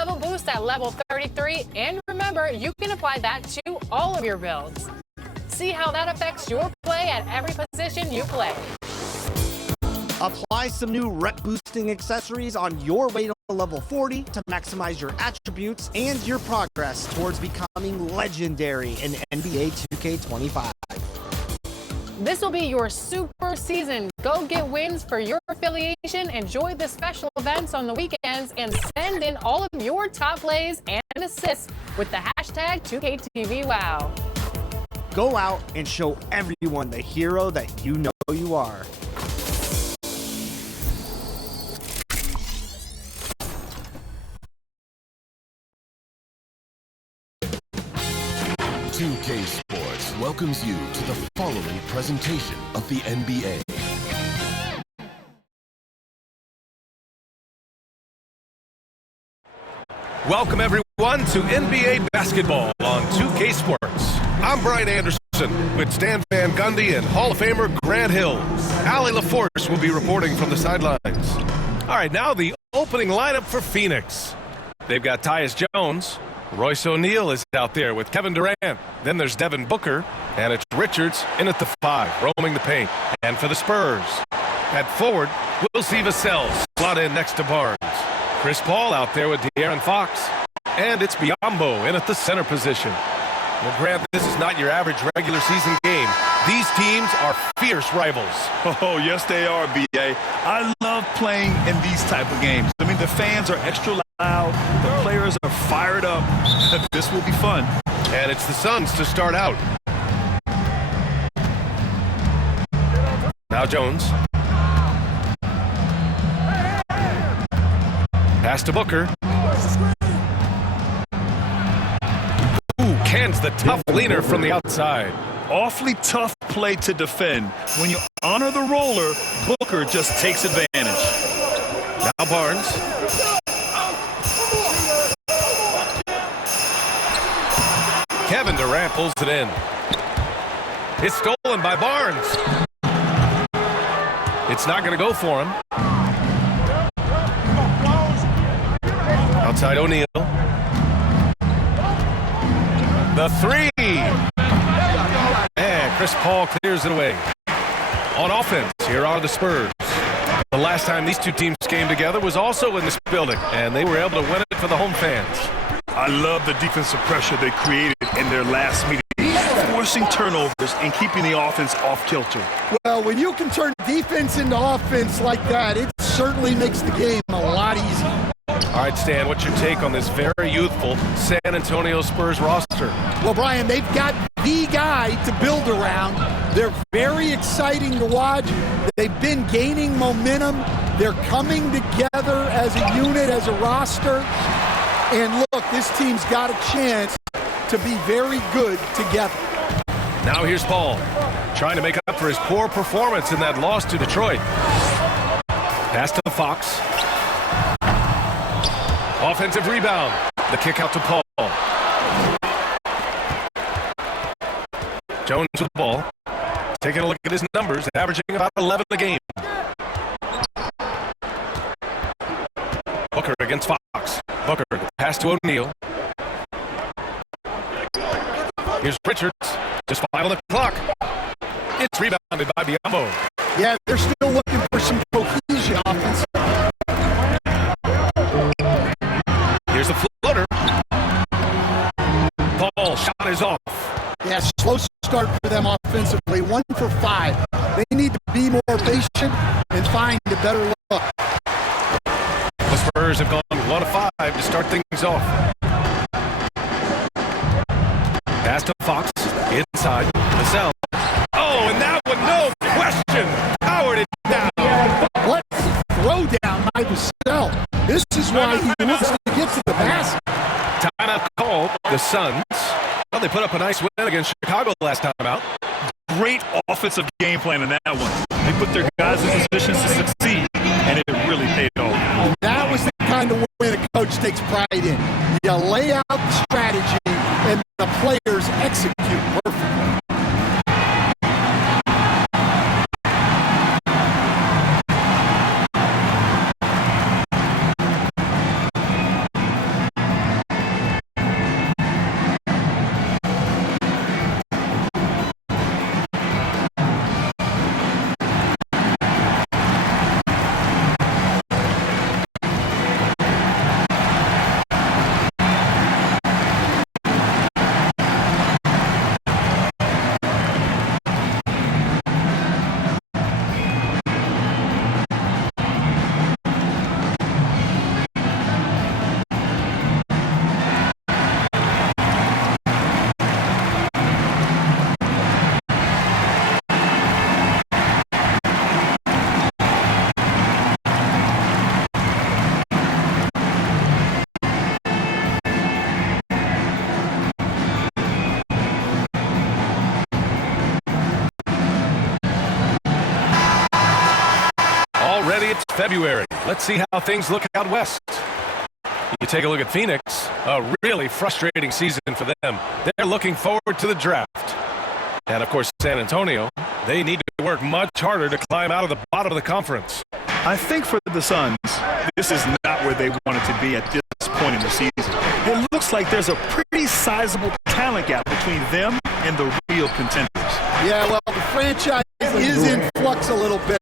level boost at level 33, and remember, you can apply that to all of your builds. See how that affects your play at every position you play. Apply some new rep boosting accessories on your way to level 40 to maximize your attributes and your progress towards becoming legendary in NBA 2K25. This will be your super season. Go get wins for your affiliation, enjoy the special events on the weekends, and send in all of your top plays and assists with the hashtag 2KTVWow. Go out and show everyone the hero that you know you are. 2K Sports welcomes you to the following presentation of the NBA. Welcome everyone to NBA basketball on 2K Sports. I'm Brian Anderson with Stan Van Gundy and Hall of Famer Grant Hill. Allie LaForce will be reporting from the sidelines. All right, now the opening lineup for Phoenix. They've got Tyus Jones. Royce O'Neal is out there with Kevin Durant. Then there's Devin Booker, and it's Richards in at the 5, roaming the paint. And for the Spurs, at forward, we'll see Vassell slot in next to Barnes. Chris Paul out there with De'Aaron Fox. And it's Biyombo in at the center position. Well, Grant, this is not your average regular season game. These teams are fierce rivals. Oh, yes, they are, B.A. I love playing in these type of games. I mean, the fans are extra loud. The players are fired up. This will be fun. And it's the Suns to start out. Now Jones. Pass to Booker. Ooh, Ken's the tough leaner from the outside. Awfully tough play to defend. When you honor the roller, Booker just takes advantage. Now Barnes. Kevin Durant pulls it in. It's stolen by Barnes. It's not going to go for him. Outside O'Neal. The 3. And Chris Paul clears it away. On offense, here are the Spurs. The last time these two teams came together was also in this building, and they were able to win it for the home fans. I love the defensive pressure they created in their last meeting, forcing turnovers and keeping the offense off kilter. Well, when you can turn defense into offense like that, it certainly makes the game a lot easier. All right, Stan, what's your take on this very youthful San Antonio Spurs roster? Well, Brian, they've got the guy to build around. They're very exciting to watch. They've been gaining momentum. They're coming together as a unit, as a roster. And look, this team's got a chance to be very good together. Now here's Paul, trying to make up for his poor performance in that loss to Detroit. Pass to Fox. Offensive rebound. The kick out to Paul. Jones with the ball. Taking a look at his numbers, averaging about 11 a game. Booker against Fox. Booker, pass to O'Neal. Here's Richards. Just 5 on the clock. It's rebounded by Biyombo. Yeah, they're still looking for some cohesion offense. Here's the floater. Paul, shot is off. Yeah, slow start for them offensively. 1 for 5. They need to be more patient and find a better look. The Spurs have gone 1 of 5 to start things off. Pass to Fox. Inside. Vassell. Oh, and that one, no question. Powered it down. What a throwdown by Vassell. This is why he wants to get to the basket. Timeout called. The Suns. Well, they put up a nice win against Chicago last time out. Great offensive game plan in that one. They put their guys in positions to succeed, and it really paid off. And that was the kind of win a coach takes pride in. You lay out the strategy, and the players execute perfectly. already it's February. Let's see how things look out west. You take a look at Phoenix, a really frustrating season for them. They're looking forward to the draft. And, of course, San Antonio, they need to work much harder to climb out of the bottom of the conference. I think for the Suns, this is not where they wanted to be at this point in the season. It looks like there's a pretty sizable talent gap between them and the real contenders. Yeah, well, the franchise is in flux a little bit,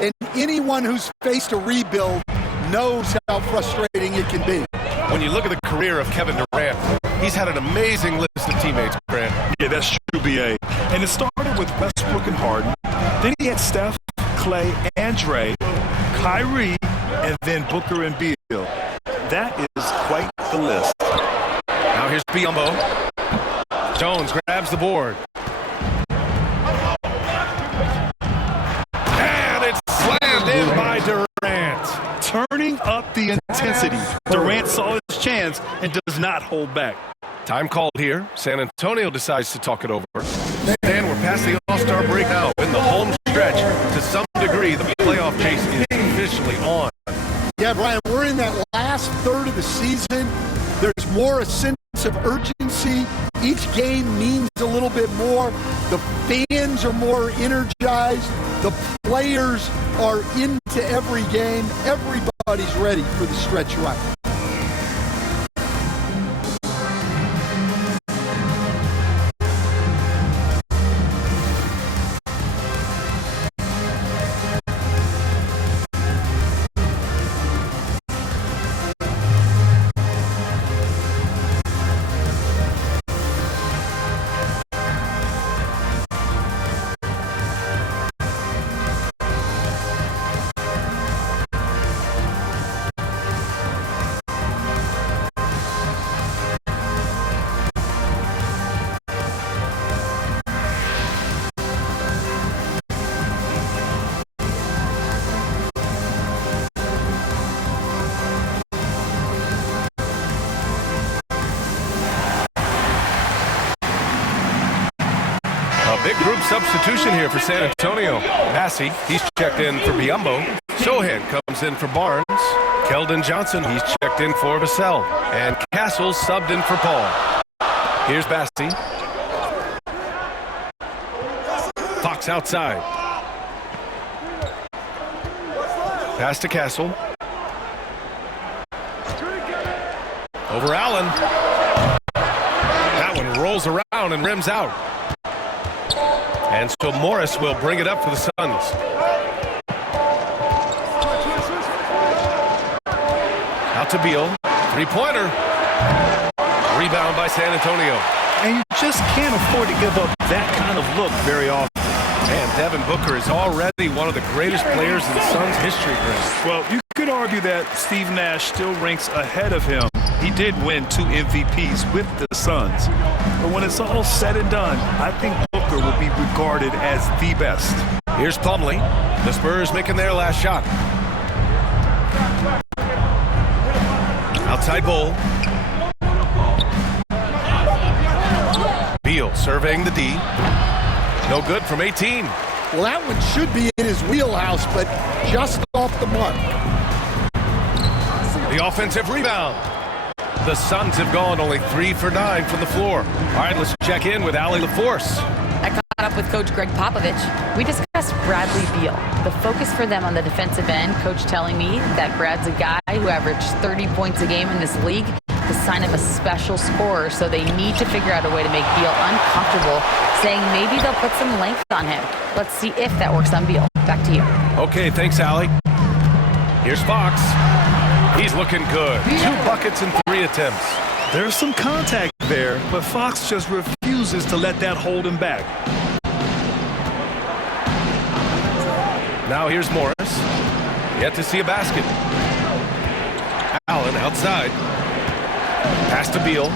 and anyone who's faced a rebuild knows how frustrating it can be. When you look at the career of Kevin Durant, he's had an amazing list of teammates, Grant. Yeah, that's true, B.A. And it started with Westbrook and Harden. Then he had Steph, Clay, and Dre, Kyrie, and then Booker and Beal. That is quite the list. Now here's Biyombo. Jones grabs the board. And it's slammed in by Durant. Turning up the intensity. Durant saw his chance and does not hold back. Time called here. San Antonio decides to talk it over. And we're past the All-Star break now. In the home stretch, to some degree, the playoff chase is officially on. Yeah, Brian, we're in that last third of the season. There's more a sense of urgency. Each game means a little bit more. The fans are more energized. The players are into every game. Everybody's ready for the stretch run. Big group substitution here for San Antonio. Massey, he's checked in for Biyombo. Sohan comes in for Barnes. Keldon Johnson, he's checked in for Vassell. And Castle subbed in for Paul. Here's Bassey. Fox outside. Pass to Castle. Over Allen. That one rolls around and rims out. And so Morris will bring it up for the Suns. Out to Beal. Three-pointer. Rebound by San Antonio. And you just can't afford to give up that kind of look very often. And Devin Booker is already one of the greatest players in Suns history, Chris. Well, you could argue that Steve Nash still ranks ahead of him. He did win 2 MVPs with the Suns. But when it's all said and done, I think Booker will be regarded as the best. Here's Plumlee. The Spurs making their last shot. Outside Bull. Beal surveying the D. No good from 18. Well, that one should be in his wheelhouse, but just off the mark. The offensive rebound. The Suns have gone only 3 for 9 from the floor. All right, let's check in with Allie LaForce. I caught up with Coach Greg Popovich. We discussed Bradley Beal. The focus for them on the defensive end, Coach telling me that Brad's a guy who averaged 30 points a game in this league, the sign of a special scorer, so they need to figure out a way to make Beal uncomfortable, saying maybe they'll put some length on him. Let's see if that works on Beal. Back to you. Okay, thanks, Allie. Here's Fox. He's looking good. 2 buckets and 3 attempts. There's some contact there, but Fox just refuses to let that hold him back. Now here's Morris. Yet to see a basket. Allen outside. Pass to Beal.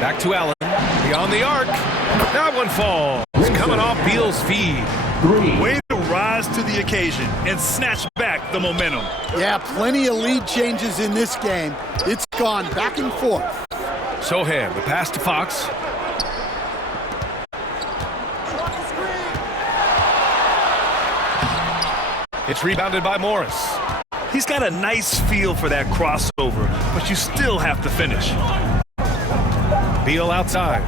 Back to Allen. Beyond the arc. That one falls. Coming off Beal's feed. Way to rise to the occasion and snatch back the momentum. Yeah, plenty of lead changes in this game. It's gone back and forth. Sohan, the pass to Fox. It's rebounded by Morris. He's got a nice feel for that crossover, but you still have to finish. Beal outside.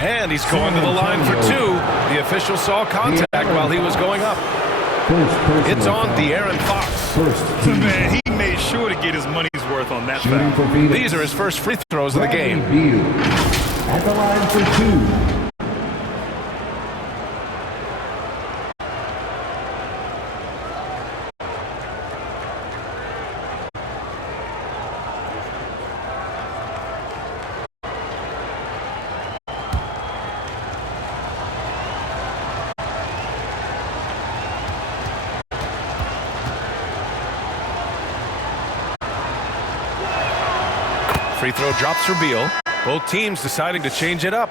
And he's going to the line for two. The official saw contact while he was going up. It's on De'Aaron Fox. Man, he made sure to get his money's worth on that foul. These are his first free throws of the game. Beal at the line for two. Free throw drops for Beal. Both teams deciding to change it up.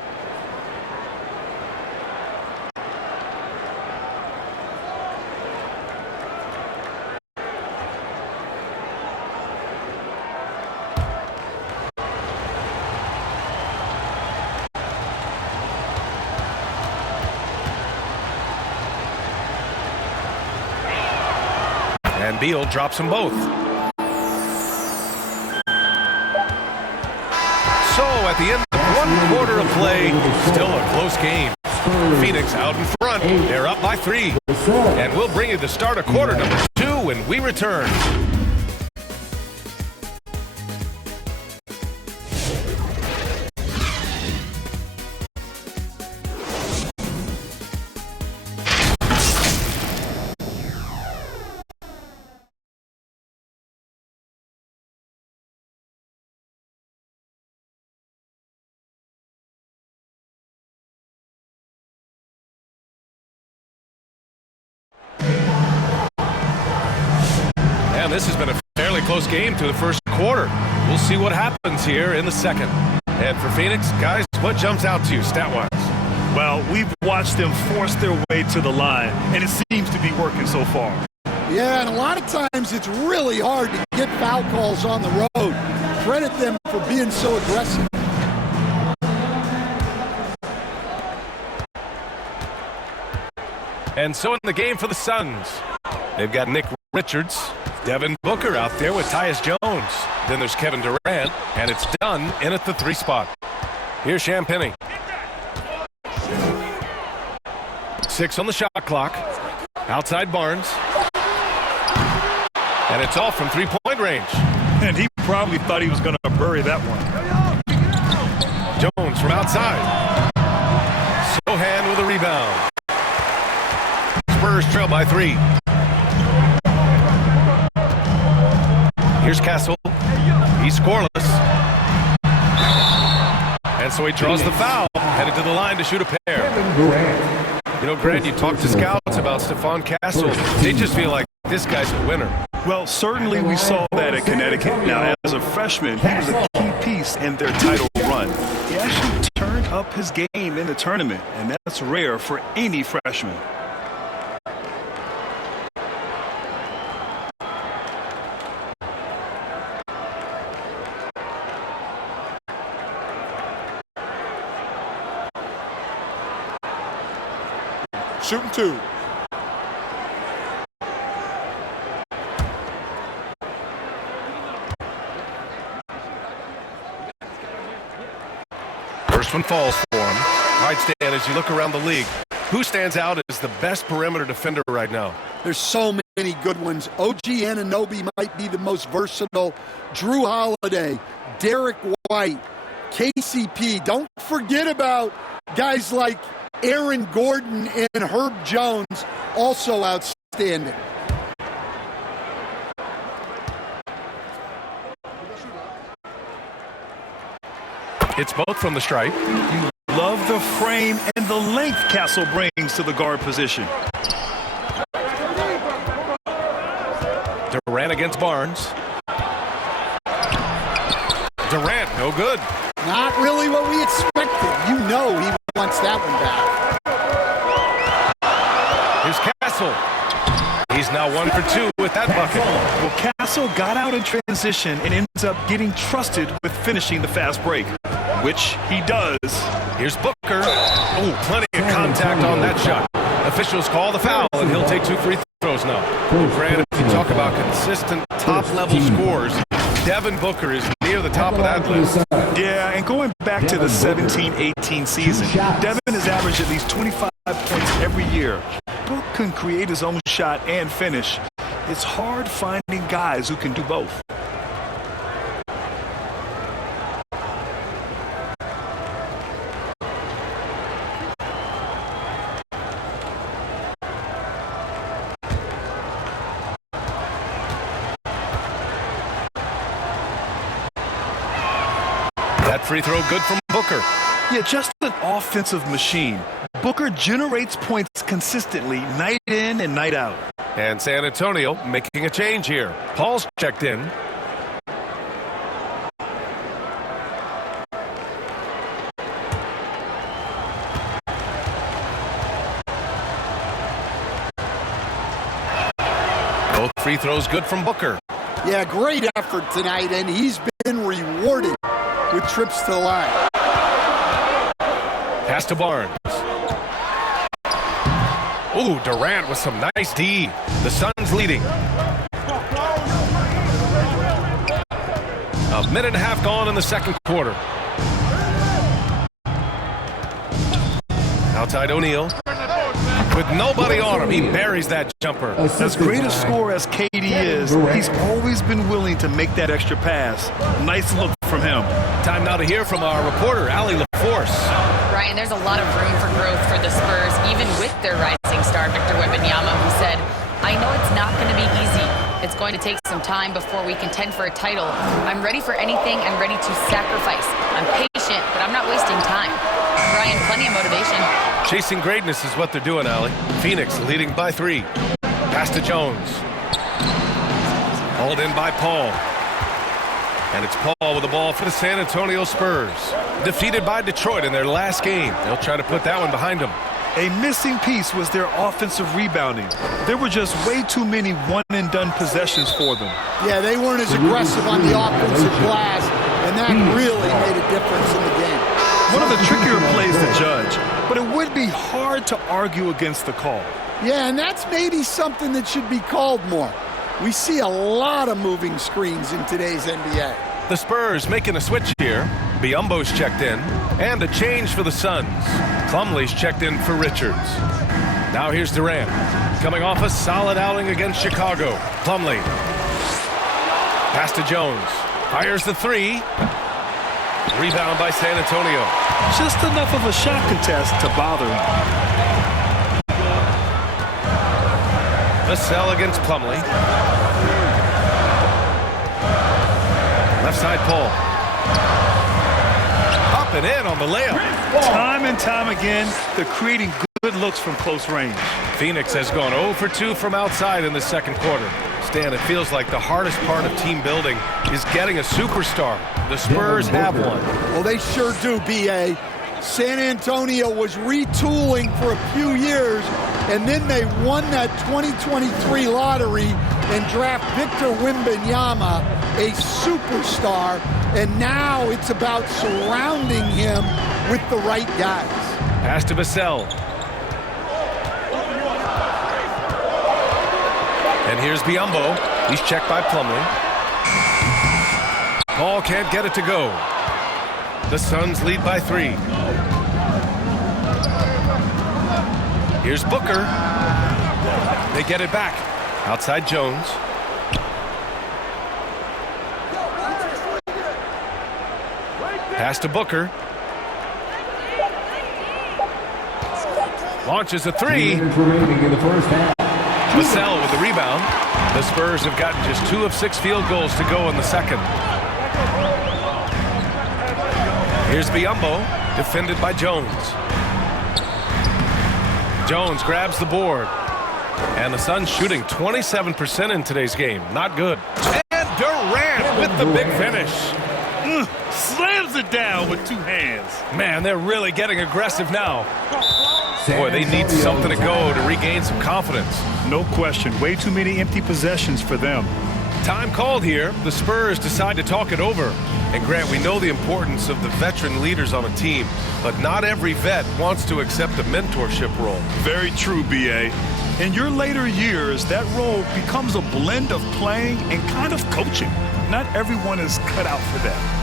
And Beal drops them both. So at the end of one quarter of play, still a close game. Phoenix out in front. They're up by 3. And we'll bring you the start of quarter number 2 when we return. This has been a fairly close game through the first quarter. We'll see what happens here in the second. And for Phoenix, guys, what jumps out to you stat-wise? Well, we've watched them force their way to the line, and it seems to be working so far. Yeah, and a lot of times it's really hard to get foul calls on the road. Credit them for being so aggressive. And so in the game for the Suns, they've got Nick Richards, Devin Booker out there with Tyus Jones. Then there's Kevin Durant, and it's done in at the 3 spot. Here's Champagnie. 6 on the shot clock. Outside Barnes. And it's off from 3-point range. And he probably thought he was going to bury that one. Jones from outside. Sohan with a rebound. Spurs trail by 3. Here's Castle. He's scoreless. And so he draws the foul, headed to the line to shoot a pair. You know, Grant, you talked to scouts about Stephon Castle. They just feel like this guy's a winner. Well, certainly we saw that at Connecticut. Now, as a freshman, he was a key piece in their title run. He actually turned up his game in the tournament, and that's rare for any freshman. Shooting 2. First one falls for him. All right, Stan, as you look around the league, who stands out as the best perimeter defender right now? There's so many good ones. OG Anunoby might be the most versatile. Drew Holiday, Derek White, KCP. Don't forget about guys like Aaron Gordon and Herb Jones, also outstanding. It's both from the stripe. You love the frame and the length Castle brings to the guard position. Durant against Barnes. Durant, no good. Not really what we expected. You know he wants that one back. Here's Castle. He's now 1 for 2 with that bucket. Well, Castle got out in transition and ends up getting trusted with finishing the fast break, which he does. Here's Booker. Oh, plenty of contact on that shot. Officials call the foul, and he'll take 2 free throws now. Grant, if you talk about consistent top-level scores, Devin Booker is near the top of that list. Yeah, and going back to the 17-18 season, Devin has averaged at least 25 points every year. Book can create his own shot and finish. It's hard finding guys who can do both. That free throw good from Booker. Yeah, just an offensive machine. Booker generates points consistently, night in and night out. And San Antonio making a change here. Paul's checked in. Both free throws good from Booker. Yeah, great effort tonight, and he's been rewarded with trips to the line. Pass to Barnes. Ooh, Durant with some nice D. The Suns leading. A minute and a half gone in the second quarter. Outside O'Neal. With nobody on him, he buries that jumper. As great a scorer as KD is, he's always been willing to make that extra pass. Nice look from him. Time now to hear from our reporter, Allie LaForce. Brian, there's a lot of room for growth for the Spurs, even with their rising star, Victor Wembanyama, who said, I know it's not going to be easy. It's going to take some time before we contend for a title. I'm ready for anything. I'm ready to sacrifice. I'm patient, but I'm not wasting time. Brian, plenty of motivation. Chasing greatness is what they're doing, Allie. Phoenix leading by 3. Pass to Jones. Hauled in by Paul. And it's Paul with the ball for the San Antonio Spurs. Defeated by Detroit in their last game. They'll try to put that one behind them. A missing piece was their offensive rebounding. There were just way too many one-and-done possessions for them. Yeah, they weren't as aggressive on the offensive glass, and that really made a difference in the game. One of the trickier plays to judge, but it would be hard to argue against the call. Yeah, and that's maybe something that should be called more. We see a lot of moving screens in today's NBA. The Spurs making a switch here. Biyombo's checked in. And a change for the Suns. Plumlee's checked in for Richards. Now here's Durant. Coming off a solid outing against Chicago. Plumlee. Pass to Jones. Fires the 3. Rebound by San Antonio. Just enough of a shot contest to bother him. Vassell against Plumlee. Left side Paul. Up and in on the layup. Time and time again, they're creating good looks from close range. Phoenix has gone 0 for 2 from outside in the second quarter. Stan, it feels like the hardest part of team building is getting a superstar. The Spurs have one. Well, they sure do, B.A. San Antonio was retooling for a few years, and then they won that 2023 lottery and draft Victor Wembanyama, a superstar, and now it's about surrounding him with the right guys. Pass to Vassell. And here's Biyombo. He's checked by Plumlee. Paul can't get it to go. The Suns lead by 3. Here's Booker. They get it back. Outside Jones. Pass to Booker. Launches a 3. Vassell with the rebound. The Spurs have gotten just 2 of 6 field goals to go in the second. Here's Biyombo, defended by Jones. Jones grabs the board. And the Suns shooting 27% in today's game. Not good. And Durant with the big finish. Slams it down with 2 hands. Man, they're really getting aggressive now. Boy, they need something to go to regain some confidence. No question. Way too many empty possessions for them. Time called here. The Spurs decide to talk it over. And Grant, we know the importance of the veteran leaders on a team, but not every vet wants to accept a mentorship role. Very true, B.A. In your later years, that role becomes a blend of playing and kind of coaching. Not everyone is cut out for that.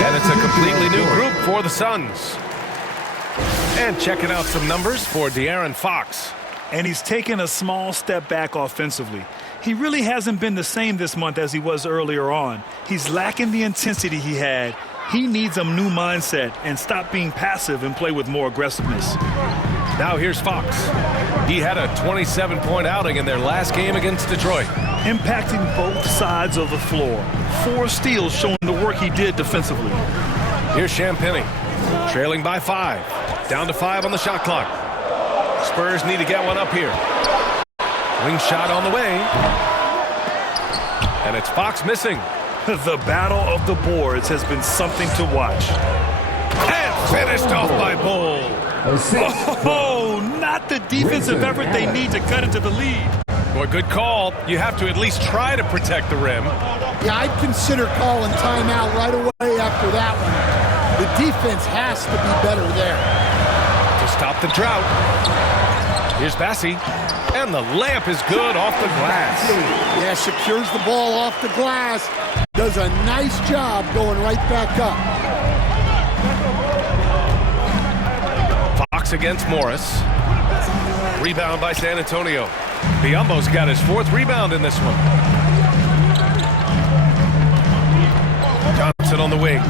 And it's a completely new group for the Suns. And checking out some numbers for De'Aaron Fox. And he's taken a small step back offensively. He really hasn't been the same this month as he was earlier on. He's lacking the intensity he had. He needs a new mindset and stop being passive and play with more aggressiveness. Now here's Fox. He had a 27-point outing in their last game against Detroit. Impacting both sides of the floor. 4 steals showing the work he did defensively. Here's Champagnie, trailing by 5. Down to 5 on the shot clock. Spurs need to get one up here. Wing shot on the way. And it's Fox missing. The battle of the boards has been something to watch. And finished off by Bull. Oh, not the defensive effort they need to cut into the lead. Boy, good call. You have to at least try to protect the rim. Yeah, I'd consider calling timeout right away after that one. The defense has to be better there. To stop the drought. Here's Bassey. And the layup is good off the glass. Yeah, secures the ball off the glass. Does a nice job going right back up. Fox against Morris. Rebound by San Antonio. Biyombo's got his 4th rebound in this one. Johnson on the wing.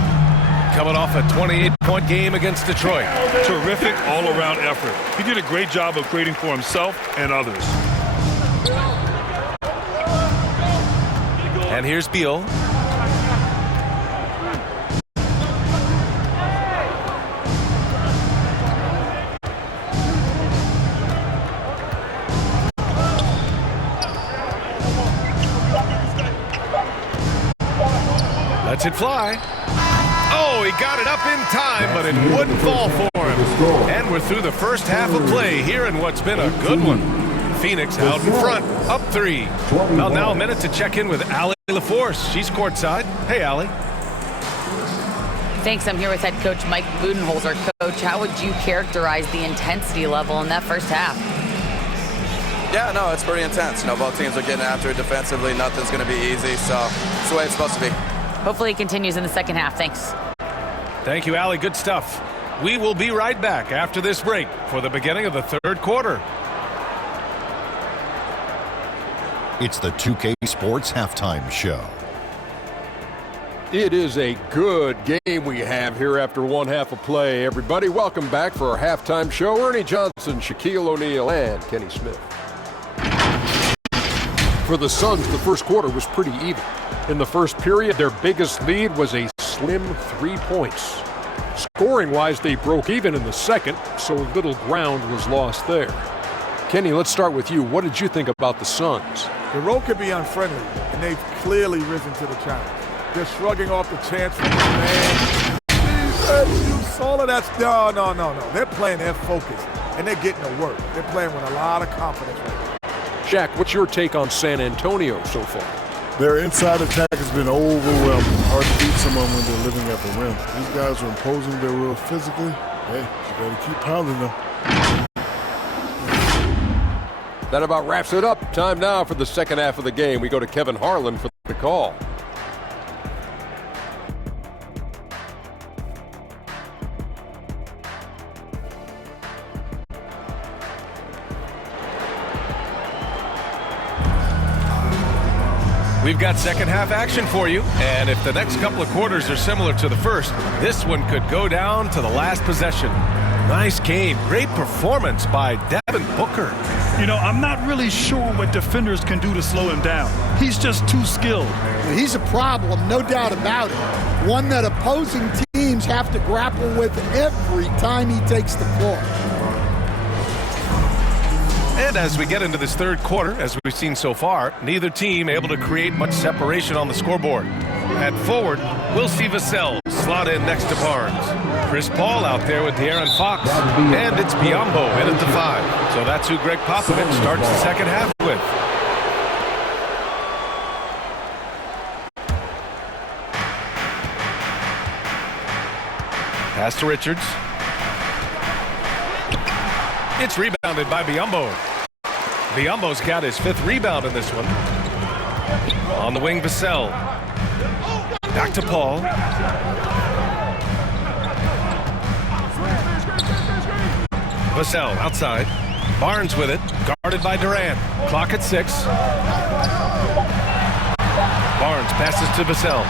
Coming off a 28-point game against Detroit. Terrific all-around effort. He did a great job of creating for himself and others. And here's Beal. Lets it fly. Oh, he got it up in time, but it wouldn't fall for him. And we're through the first half of play here in what's been a good one. Phoenix out in front, up 3. Well, now a minute to check in with Allie LaForce. She's courtside. Hey, Allie. Thanks. I'm here with head coach Mike Budenholzer. Coach, how would you characterize the intensity level in that first half? Yeah, no, it's pretty intense. You know, both teams are getting after it defensively. Nothing's going to be easy, so it's the way it's supposed to be. Hopefully it continues in the second half. Thanks. Thank you, Allie. Good stuff. We will be right back after this break for the beginning of the 3rd quarter. It's the 2K Sports Halftime Show. It is a good game we have here after one half of play. Everybody, welcome back for our halftime show. Ernie Johnson, Shaquille O'Neal, and Kenny Smith. For the Suns, the first quarter was pretty even. In the first period, their biggest lead was a slim 3 points. Scoring-wise, they broke even in the second, so little ground was lost there. Kenny, let's start with you. What did you think about the Suns? The road could be unfriendly, and they've clearly risen to the challenge. They're shrugging off the chance from the man. You saw that's no. They're playing their focus, and they're getting to work. They're playing with a lot of confidence right now. Shaq, what's your take on San Antonio so far? Their inside attack has been overwhelming. Hard to beat someone when they're living at the rim. These guys are imposing their will physically. Hey, you got to keep pounding them. That about wraps it up. Time now for the second half of the game. We go to Kevin Harlan for the call. We've got second half action for you, and if the next couple of quarters are similar to the first, this one could go down to the last possession. Nice game. Great performance by Devin Booker. You know, I'm not really sure what defenders can do to slow him down. He's just too skilled. He's a problem, no doubt about it. One that opposing teams have to grapple with every time he takes the floor. And as we get into this third quarter, as we've seen so far, neither team able to create much separation on the scoreboard. At forward, we'll see Vassell slot in next to Barnes. Chris Paul out there with De'Aaron Fox. And it's Biyombo in at the 5. So that's who Greg Popovich starts the second half with. Pass to Richards. It's rebounded by Biyombo. Biyombo's got his 5th rebound in this one. On the wing, Vassell. Back to Paul. Vassell outside. Barnes with it. Guarded by Durant. Clock at 6. Barnes passes to Vassell.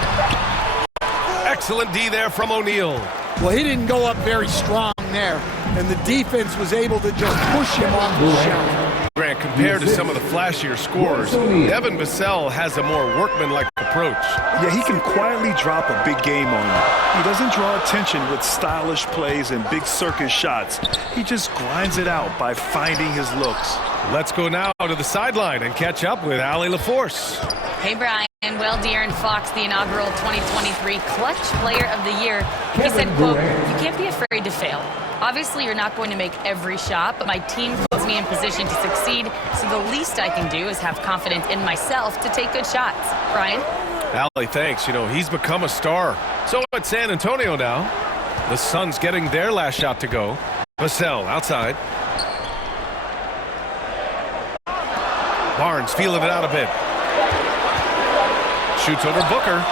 Excellent D there from O'Neal. Well, he didn't go up very strong there, and the defense was able to just push him off the shot. Grant, compared to some of the flashier scorers, Devin Vassell has a more workmanlike approach. Yeah, he can quietly drop a big game on you. He doesn't draw attention with stylish plays and big circus shots. He just grinds it out by finding his looks. Let's go now to the sideline and catch up with Allie LaForce. Hey, Brian. Well, De'Aaron Fox, the inaugural 2023 Clutch Player of the Year, he said, quote, "You can't be afraid to fail. Obviously, you're not going to make every shot, but my team puts me in position to succeed, so the least I can do is have confidence in myself to take good shots." Brian? Allie, thanks. You know, he's become a star. So at San Antonio now. The Suns getting their last shot to go. Vassell outside. Barnes feeling it out a bit. Shoots over Booker.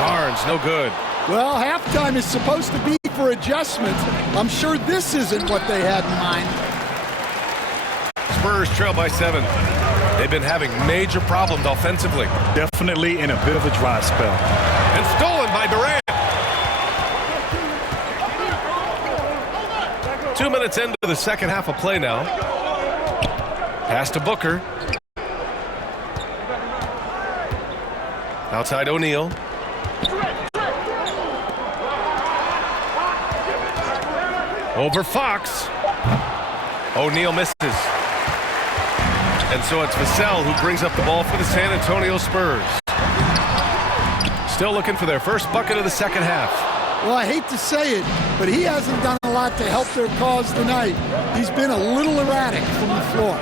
Barnes, no good. Well, halftime is supposed to be for adjustments. I'm sure this isn't what they had in mind. Spurs trail by 7. They've been having major problems offensively. Definitely in a bit of a dry spell. And stolen by Durant. 2 minutes into the second half of play now. Pass to Booker. Outside O'Neal. Over Fox. O'Neal misses. And so it's Vassell who brings up the ball for the San Antonio Spurs. Still looking for their first bucket of the second half. Well, I hate to say it, but he hasn't done a lot to help their cause tonight. He's been a little erratic from the floor.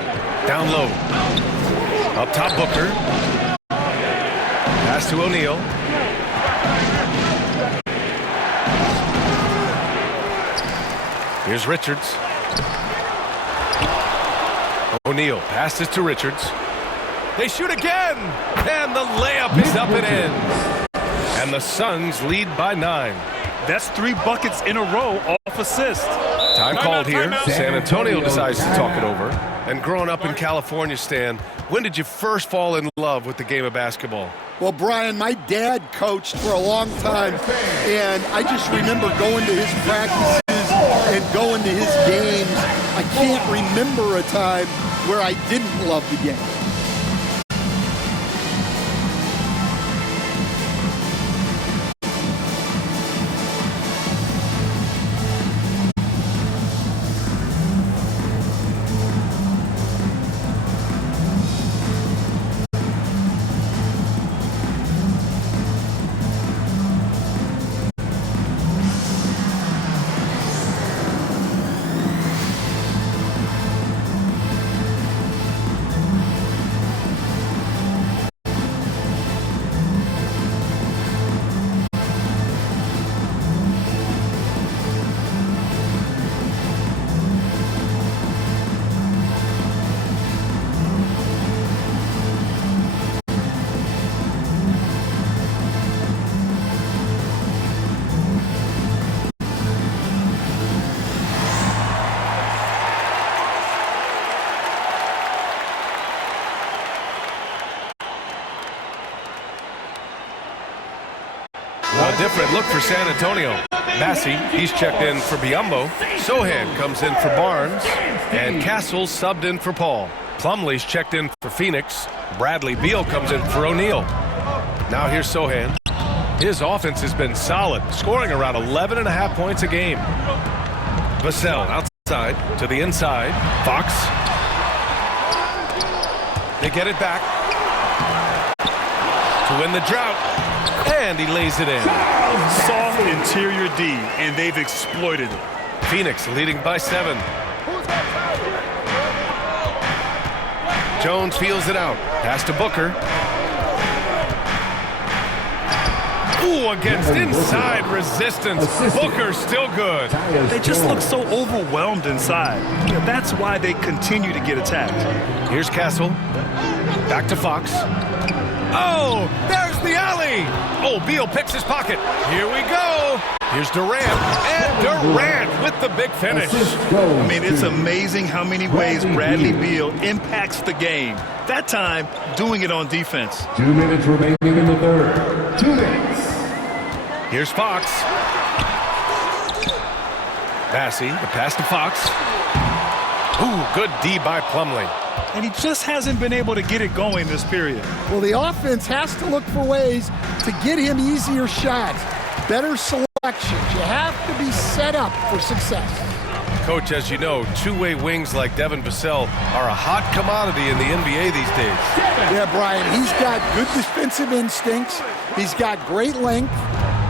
Down low. Up top, Booker. Pass to O'Neal. Here's Richards. O'Neal passes to Richards. They shoot again! And the layup is up and in. And the Suns lead by 9. That's 3 buckets in a row off assist. Time called here. San Antonio decides to talk it over. And growing up in California, Stan, when did you first fall in love with the game of basketball? Well, Brian, my dad coached for a long time, and I just remember going to his practices and going to his games. I can't remember a time where I didn't love the game. A different look for San Antonio. Massey, he's checked in for Biyombo. Sohan comes in for Barnes. And Castle subbed in for Paul. Plumlee's checked in for Phoenix. Bradley Beal comes in for O'Neal. Now here's Sohan. His offense has been solid, scoring around 11.5 points a game. Vassell outside to the inside. Fox. They get it back to win the drought. And he lays it in. Soft interior D, and they've exploited it. Phoenix leading by 7. Jones feels it out. Pass to Booker. Ooh, against inside resistance. Booker still good. They just look so overwhelmed inside. That's why they continue to get attacked. Here's Castle. Back to Fox. Oh, there's the alley. Oh, Beal picks his pocket. Here we go. Here's Durant. And Durant with the big finish. I mean, it's amazing how many ways Bradley Beal impacts the game. That time, doing it on defense. 2 minutes remaining in the third. 2 minutes. Here's Fox. Massey, the pass to Fox. Ooh, good D by Plumlee. And he just hasn't been able to get it going this period. Well, the offense has to look for ways to get him easier shots, better selections. You have to be set up for success. Coach, as you know, two-way wings like Devin Vassell are a hot commodity in the NBA these days. Yeah, Brian, he's got good defensive instincts. He's got great length.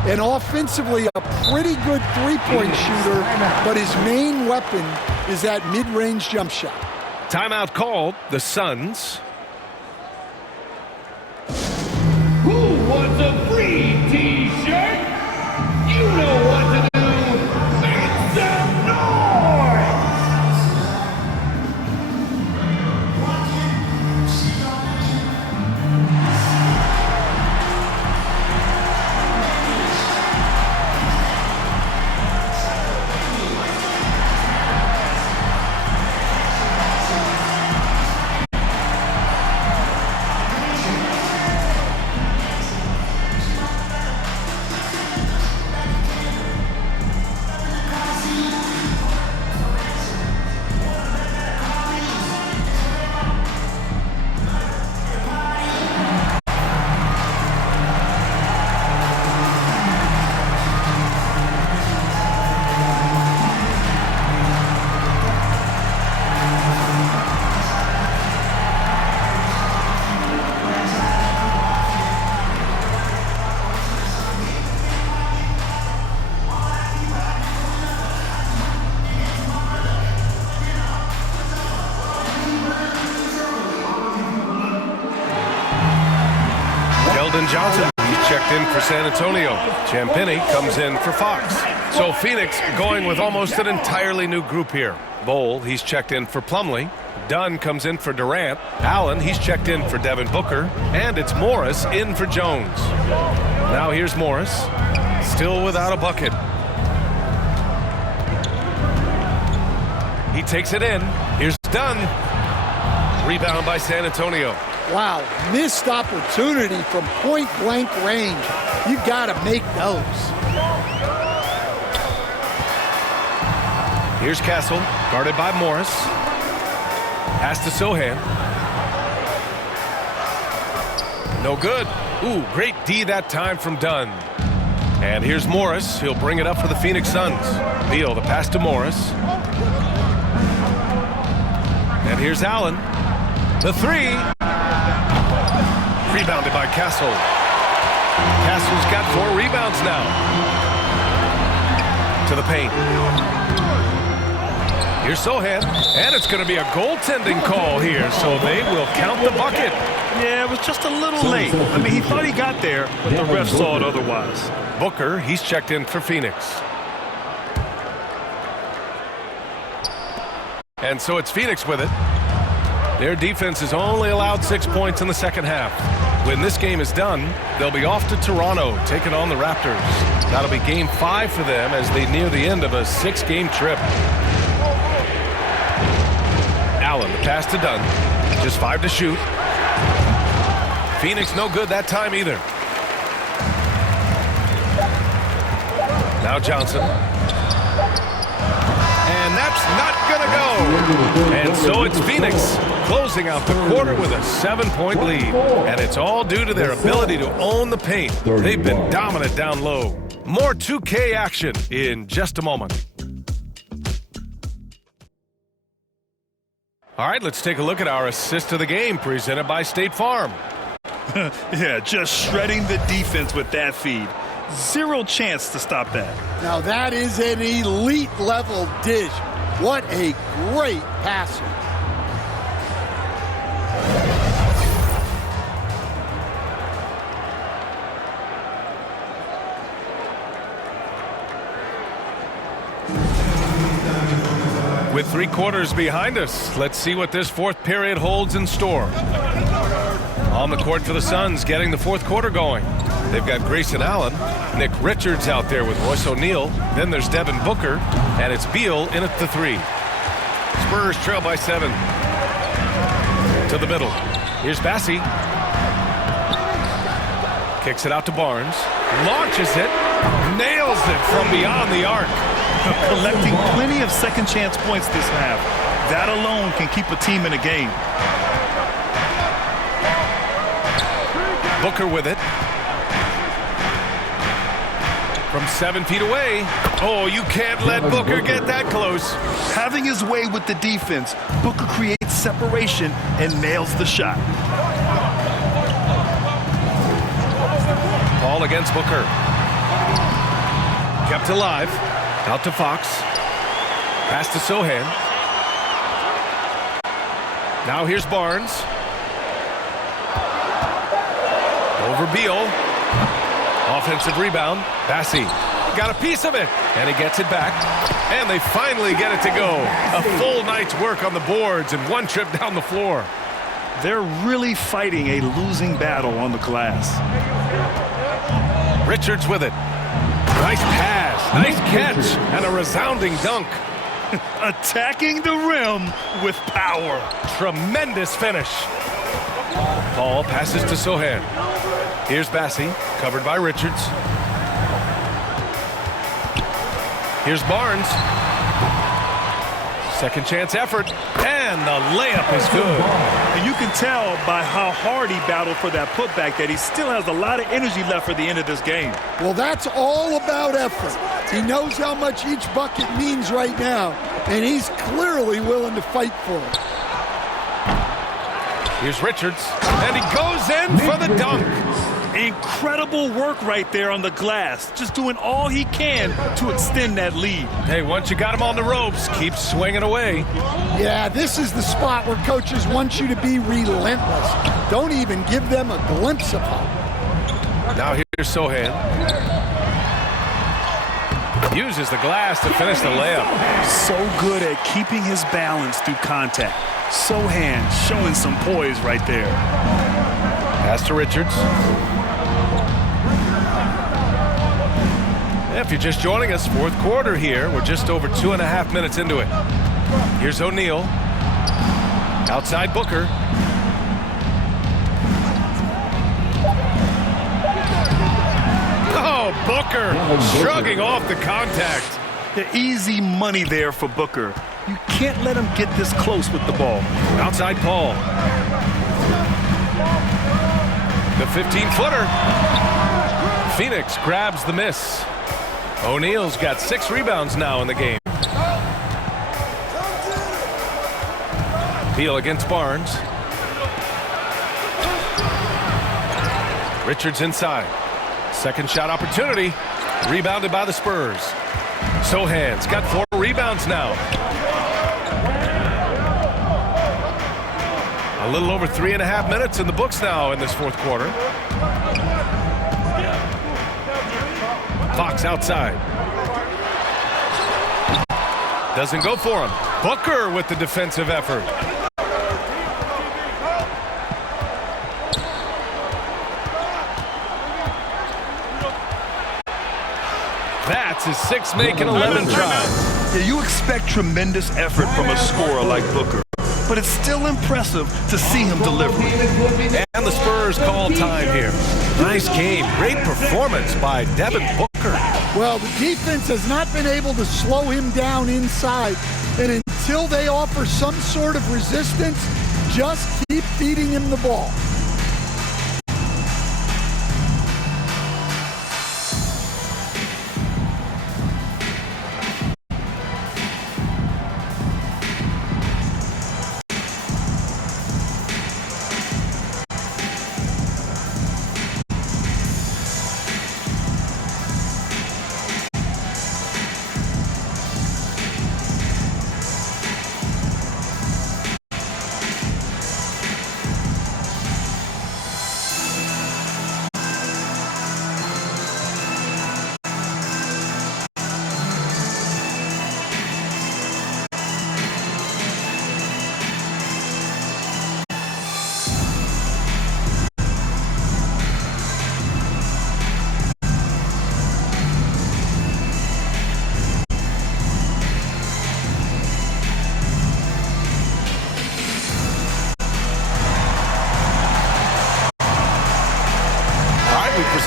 And offensively, a pretty good three-point shooter, but his main weapon is that mid-range jump shot. Timeout called. The Suns. Who wants a free T-shirt? You know what to do. Make some noise! Johnson, he's checked in for San Antonio. Champagnie comes in for Fox. So Phoenix going with almost an entirely new group here. Bowl, he's checked in for Plumlee. Dunn comes in for Durant. Allen, he's checked in for Devin Booker. And it's Morris in for Jones. Now here's Morris, still without a bucket. He takes it in. Here's Dunn. Rebound by San Antonio. Wow, missed opportunity from point-blank range. You got to make those. Here's Castle, guarded by Morris. Pass to Sohan. No good. Ooh, great D that time from Dunn. And here's Morris. He'll bring it up for the Phoenix Suns. Beal, the pass to Morris. And here's Allen. The three. Rebounded by Castle. Castle's got 4 rebounds now. To the paint. Here's Sohan. And it's going to be a goaltending call here, so they will count the bucket. Yeah, it was just a little late. I mean, he thought he got there, but the ref saw it otherwise. Booker, he's checked in for Phoenix. And so it's Phoenix with it. Their defense has only allowed 6 points in the second half. When this game is done, they'll be off to Toronto, taking on the Raptors. That'll be game 5 for them as they near the end of a 6-game trip. Allen, the pass to Dunn. Just 5 to shoot. Phoenix no good that time either. Now Johnson. And that's not going to go. And so it's Phoenix closing out the quarter with a 7-point lead. And it's all due to their ability to own the paint. They've been dominant down low. More 2K action in just a moment. All right, let's take a look at our assist of the game presented by State Farm. Yeah, just shredding the defense with that feed. Zero chance to stop that. Now that is an elite level dish. What a great passer. With 3 quarters behind us, let's see what this fourth period holds in store. On the court for the Suns, getting the fourth quarter going. They've got Grayson Allen, Nick Richards out there with Royce O'Neal. Then there's Devin Booker, and it's Beal in at the 3. Spurs trail by 7. To the middle. Here's Bassey. Kicks it out to Barnes. Launches it. Nails it from beyond the arc. Collecting plenty of second chance points this half. That alone can keep a team in a game. Booker with it. From 7 feet away. Oh, you can't let Booker get that close. Having his way with the defense, Booker creates separation and nails the shot. Ball against Booker. Kept alive. Out to Fox. Pass to Sohan. Now here's Barnes. Over Beal. Offensive rebound. Bassey got a piece of it, and he gets it back. And they finally get it to go. A full night's work on the boards and one trip down the floor. They're really fighting a losing battle on the glass. Richards with it. Nice pass, nice catch, and a resounding dunk. Attacking the rim with power. Tremendous finish. Paul passes to Sohan. Here's Bassey, covered by Richards. Here's Barnes. Second chance effort, and the layup is good. And you can tell by how hard he battled for that putback that he still has a lot of energy left for the end of this game. Well, that's all about effort. He knows how much each bucket means right now, and he's clearly willing to fight for it. Here's Richards, and he goes in for the dunk. Incredible work right there on the glass. Just doing all he can to extend that lead. Hey, once you got him on the ropes, keep swinging away. Yeah, this is the spot where coaches want you to be relentless. Don't even give them a glimpse of hope. Now here's Sohan. Uses the glass to finish the layup. So good at keeping his balance through contact. Sohan showing some poise right there. Pass to Richards. If you're just joining us, fourth quarter here. We're just over 2.5 minutes into it. Here's O'Neal. Outside Booker. Oh, Booker shrugging off the contact. The easy money there for Booker. You can't let him get this close with the ball. Outside Paul. The 15-footer. Phoenix grabs the miss. O'Neal's got 6 rebounds now in the game. Beal against Barnes. Richards inside. Second shot opportunity. Rebounded by the Spurs. Sohan's got 4 rebounds now. A little over 3.5 minutes in the books now in this fourth quarter. Fox outside. Doesn't go for him. Booker with the defensive effort. That's his 6th make and 11 try. Yeah, you expect tremendous effort from a scorer like Booker, but it's still impressive to see him deliver. And the Spurs call time here. Nice game. Great performance by Devin Booker. Well, the defense has not been able to slow him down inside. And until they offer some sort of resistance, just keep feeding him the ball.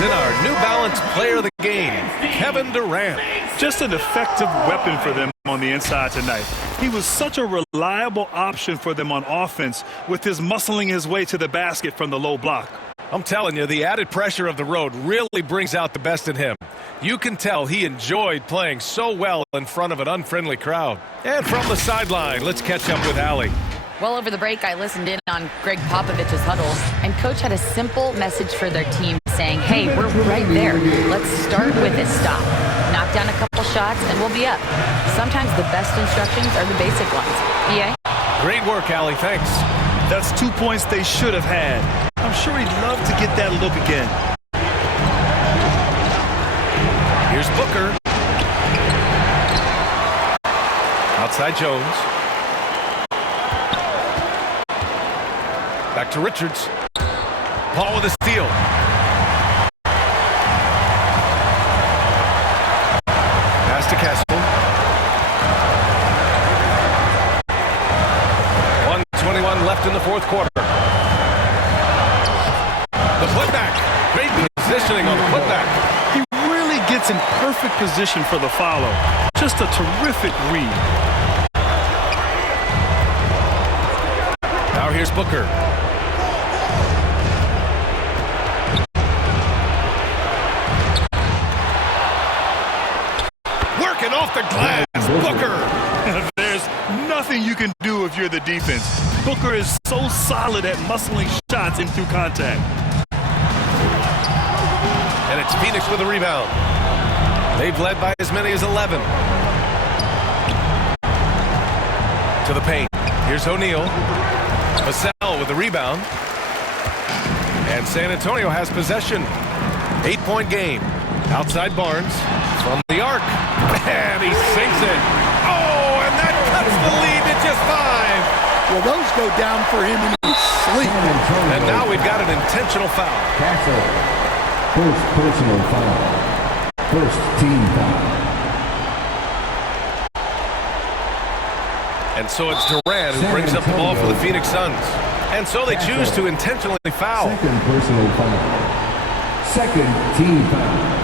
In our New Balance player of the game, Kevin Durant. Just an effective weapon for them on the inside tonight. He was such a reliable option for them on offense with his muscling his way to the basket from the low block. I'm telling you, the added pressure of the road really brings out the best in him. You can tell he enjoyed playing so well in front of an unfriendly crowd. And from the sideline, let's catch up with Allie. Well, over the break, I listened in on Greg Popovich's huddle, and Coach had a simple message for their team saying, hey, we're right there. Let's start with a stop. Knock down a couple shots, and we'll be up. Sometimes the best instructions are the basic ones. PA? Great work, Allie. Thanks. That's 2 points they should have had. I'm sure he'd love to get that look again. Here's Booker. Outside Jones. Back to Richards. Paul with a steal. Pass to Castle. 1:21 left in the fourth quarter. The putback. Great positioning on the putback. He really gets in perfect position for the follow. Just a terrific read. Now here's Booker. Working off the glass. Booker. There's nothing you can do if you're the defense. Booker is so solid at muscling shots in through contact. And it's Phoenix with a rebound. They've led by as many as 11. To the paint. Here's O'Neal. Vassell with the rebound. And San Antonio has possession. 8-point game. Outside Barnes. From the arc. And he sinks it. Oh, and that cuts the lead to just 5. Well, those go down for him in his sleep. And now we've got an intentional foul. Castle. First personal foul. First team foul. And so it's Durant who brings up the ball for the Phoenix Suns. And so they choose to intentionally foul. Second personal foul. Second team foul.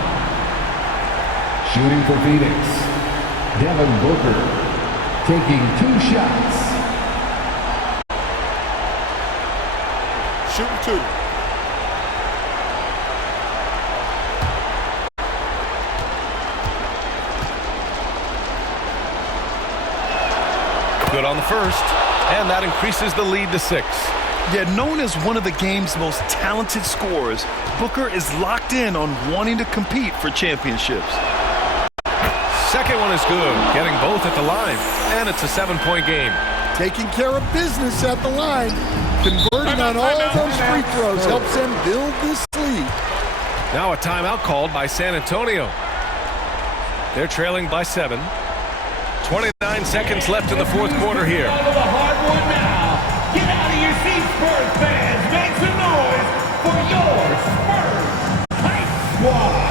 Shooting for Phoenix, Devin Booker taking 2 shots. Shooting 2. Good on the first, and that increases the lead to 6. Yet known as one of the game's most talented scorers, Booker is locked in on wanting to compete for championships. Second one is good, getting both at the line, and it's a 7-point game. Taking care of business at the line, converting on all those free throws helps them build this lead. Now a timeout called by San Antonio. They're trailing by 7. 29 seconds left in the fourth quarter here. Get out of your seats, Spurs fans. Make some noise for your Spurs Hype Squad.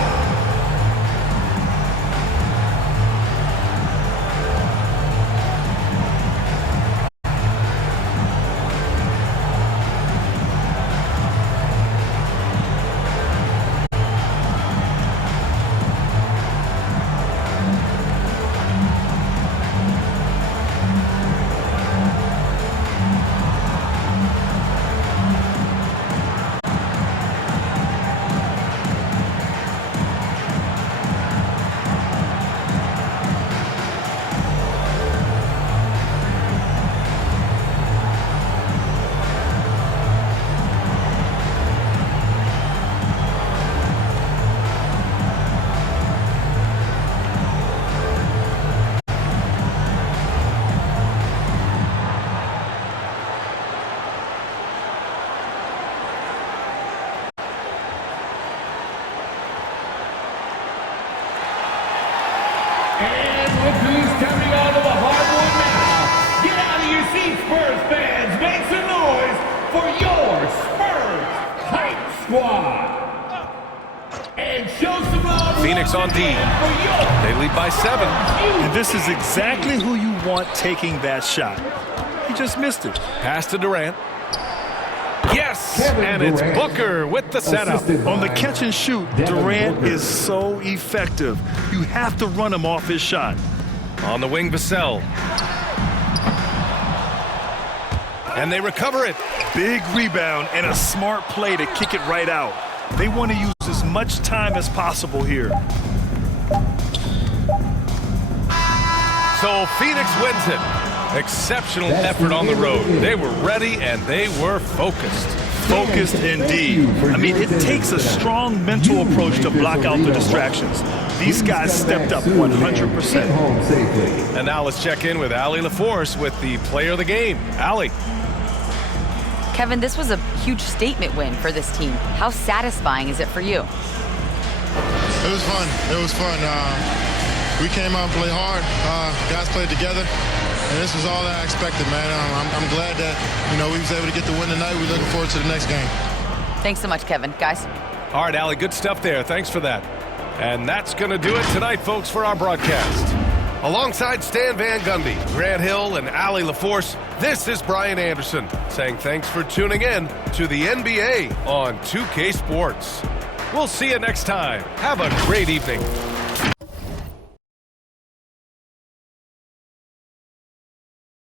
And look who's coming onto the hardwood now. Get out of your seats, Spurs fans. Make some noise for your Spurs Hype Squad. And show some love. Phoenix on D. They lead by 7. And this is exactly who you want taking that shot. He just missed it. Pass to Durant. Yes, and it's Booker with the setup. On the catch and shoot, Durant is so effective. You have to run him off his shot. On the wing, Vassell. And they recover it. Big rebound and a smart play to kick it right out. They want to use as much time as possible here. So Phoenix wins it. Exceptional effort on the road. They were ready and they were focused. Focused indeed. I mean, it takes a strong mental approach to block out the distractions. These guys stepped up 100%. And now let's check in with Allie LaForce with the player of the game. Allie. Kevin, this was a huge statement win for this team. How satisfying is it for you? It was fun. It was fun. We came out and played hard. Guys played together. And this was all that I expected, man. I'm glad that, we was able to get the win tonight. We're looking forward to the next game. Thanks so much, Kevin. Guys. All right, Allie, good stuff there. Thanks for that. And that's going to do it tonight, folks, for our broadcast. Alongside Stan Van Gundy, Grant Hill, and Allie LaForce, this is Brian Anderson saying thanks for tuning in to the NBA on 2K Sports. We'll see you next time. Have a great evening.